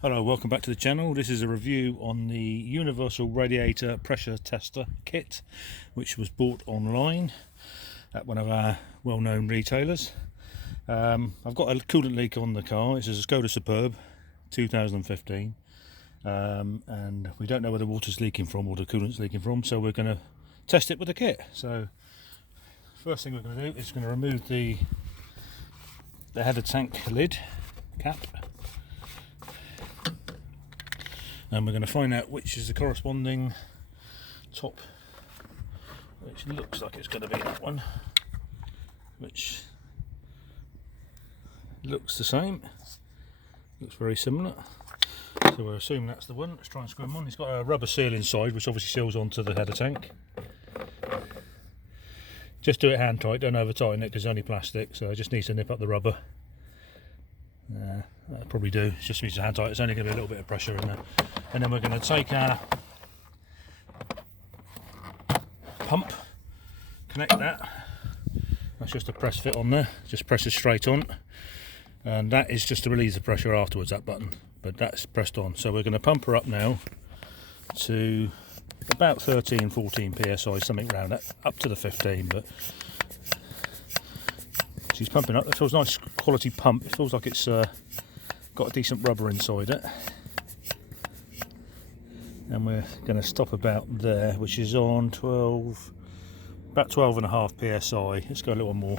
Hello, welcome back to the channel. This is a review on the universal radiator pressure tester kit, which was bought online at one of our well-known retailers. I've got a coolant leak on the car. It's a Skoda Superb 2015, and we don't know where the water's leaking from or the coolant's leaking from, so we're going to test it with the kit. So first thing we're going to do is going to remove the header tank lid cap, and we're going to find out which is the corresponding top, which looks like it's going to be that one, which looks the same, looks very similar, so we're assuming that's the one. Let's try and screw him on. He's got a rubber seal inside which obviously seals onto the header tank. Just do it hand tight, don't over tighten it because it's only plastic, so it just needs to nip up the rubber. That'll probably do. It just needs to hand tight. It's only going to be a little bit of pressure in there. And then we're going to take our pump, connect that. That's just a press fit on there. Just presses straight on, and that is just to release the pressure afterwards, that button. But that's pressed on. So we're going to pump her up now to about 13-14 psi, something around that, up to the 15. But she's pumping up. It feels nice, quality pump. It feels like it's got a decent rubber inside it. And we're going to stop about there, which is on about 12.5 psi. Let's go a little more.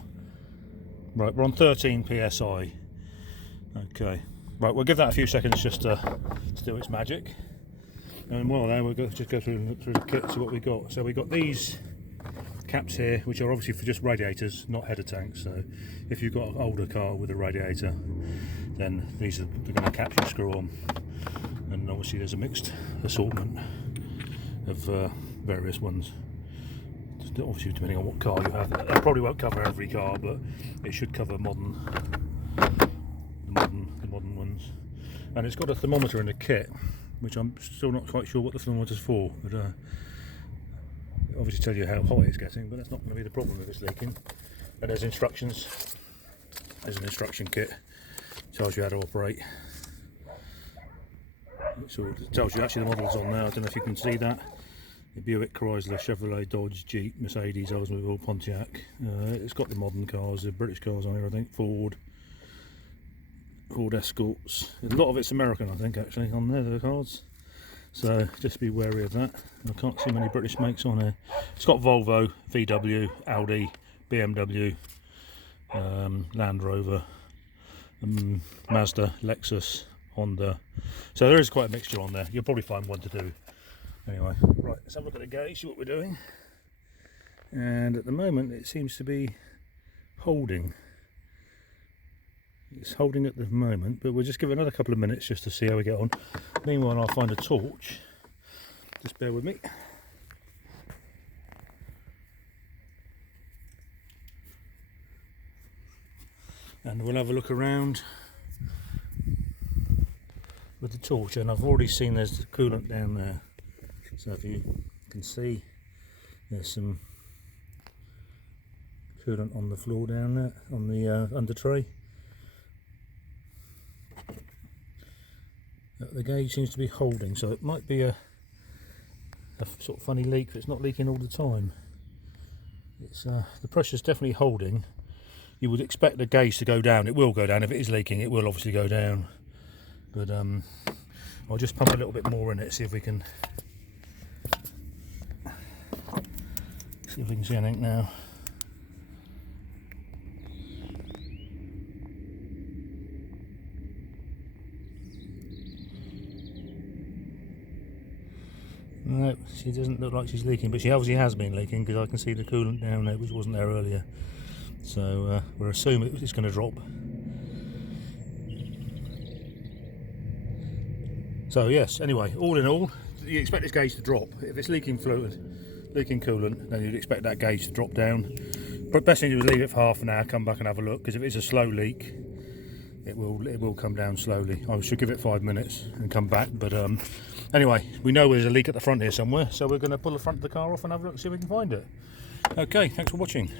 Right, we're on 13 psi. Okay, right, we'll give that a few seconds just to do its magic. And while there, we'll just go through the kit, see what we got. So we got these caps here, which are obviously for just radiators, not header tanks. So if you've got an older car with a radiator, then these are the kind of caps you screw on. And obviously there's a mixed assortment of various ones, obviously depending on what car you have. That probably won't cover every car, but it should cover the modern ones. And it's got a thermometer in the kit, which I'm still not quite sure what the thermometer's for, but obviously tell you how hot it's getting, but that's not going to be the problem if it's leaking. And there's instructions. There's an instruction kit, tells you how to operate. So it tells you actually the models on there. I don't know if you can see that. The Buick, Chrysler, Chevrolet, Dodge, Jeep, Mercedes, Oldsmobile, Pontiac. It's got the modern cars, the British cars on here, I think. Ford Escorts. A lot of it's American, I think, actually, on there, the cars. So just be wary of that. I can't see many British makes on here. It's got Volvo, VW, Audi, BMW, Land Rover, Mazda, Lexus, Honda. So there is quite a mixture on there. You'll probably find one to do. Anyway, right, let's have a look at the gauge, see what we're doing. And at the moment it seems to be holding. It's holding at the moment, but we'll just give it another couple of minutes just to see how we get on. Meanwhile, I'll find a torch. Just bear with me. And we'll have a look around with the torch, and I've already seen there's the coolant down there. So if you can see, there's some coolant on the floor down there, on the under tray. The gauge seems to be holding, so it might be a sort of funny leak, but it's not leaking all the time. It's the pressure's definitely holding. You would expect the gauge to go down. It will go down if it is leaking. It will obviously go down. But I'll just pump a little bit more in it, see if we can see anything now. No, she doesn't look like she's leaking, but she obviously has been leaking because I can see the coolant down there, which wasn't there earlier. So we're assuming it's going to drop. So yes, anyway, all in all, you expect this gauge to drop. If it's leaking fluid, leaking coolant, then you'd expect that gauge to drop down. But best thing to do is leave it for half an hour, come back and have a look, because if it's a slow leak, it will come down slowly. I should give it 5 minutes and come back, but anyway, we know there's a leak at the front here somewhere, so we're going to pull the front of the car off and have a look and see if we can find it. Okay, thanks for watching.